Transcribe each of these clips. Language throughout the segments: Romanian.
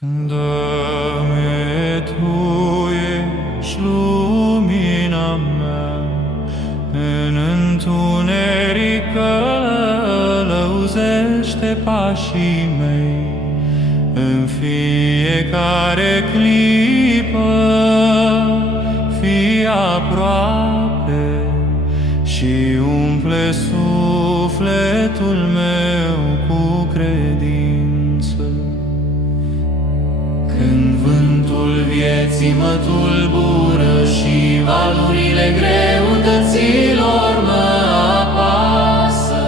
Când, Doamne, Tu ești lumina mea, în întuneric călăuzește pașii mei. În fiecare clipă fii aproape și umple sufletul meu cu credință. Când vântul vieții mă tulbură și valurile greutăților mă apasă,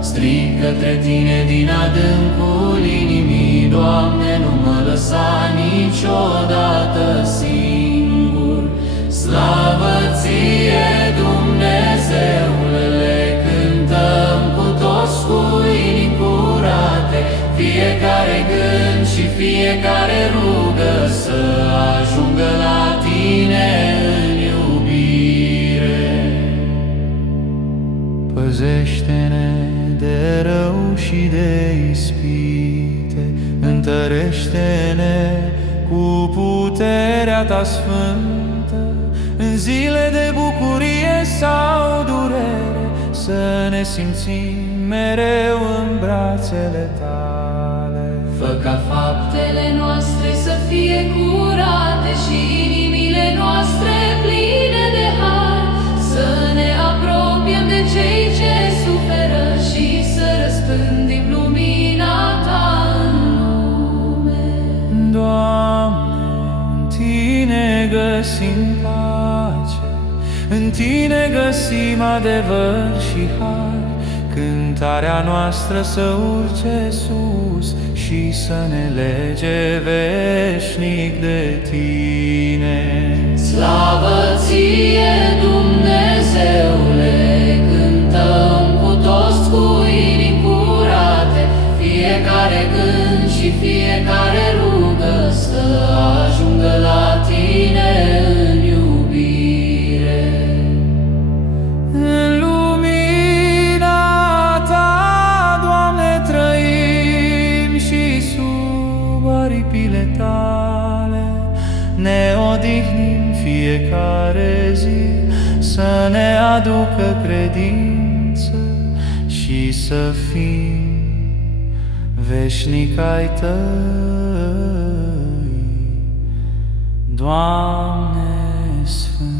strig către Tine din adâncul inimii. Doamne, nu mă lăsa niciodată singur. Slavă Ție, Dumnezeule, le cântăm cu toți cu inimi curate, fiecare gând și fiecare rugă să ajungă la Tine în iubire. Păzește-ne de rău și de ispite, întărește-ne cu puterea Ta sfântă. În zile de bucurie sau durere, să ne simțim mereu în brațele Tale. Fă ca faptele noastre să fie curate și inimile noastre pline de har, să ne apropiem de cei ce suferă și să răspândim lumina Ta în lume. Doamne, în Tine găsim pace, în Tine găsim adevăr și har. Cântarea noastră să urce sus și să ne lege veșnic de Tine. Slavă Ție, Dumnezeule, cântăm cu toți cu inimi curate, fiecare gând și fiecare rugă să ajungă la Tine în iubire. În lumina Ta, Doamne, trăim și sub aripile Tale ne odihnim fiecare zi, să ne aducă credință și să fim veșnic ai Tăi, Doamne Sfânt.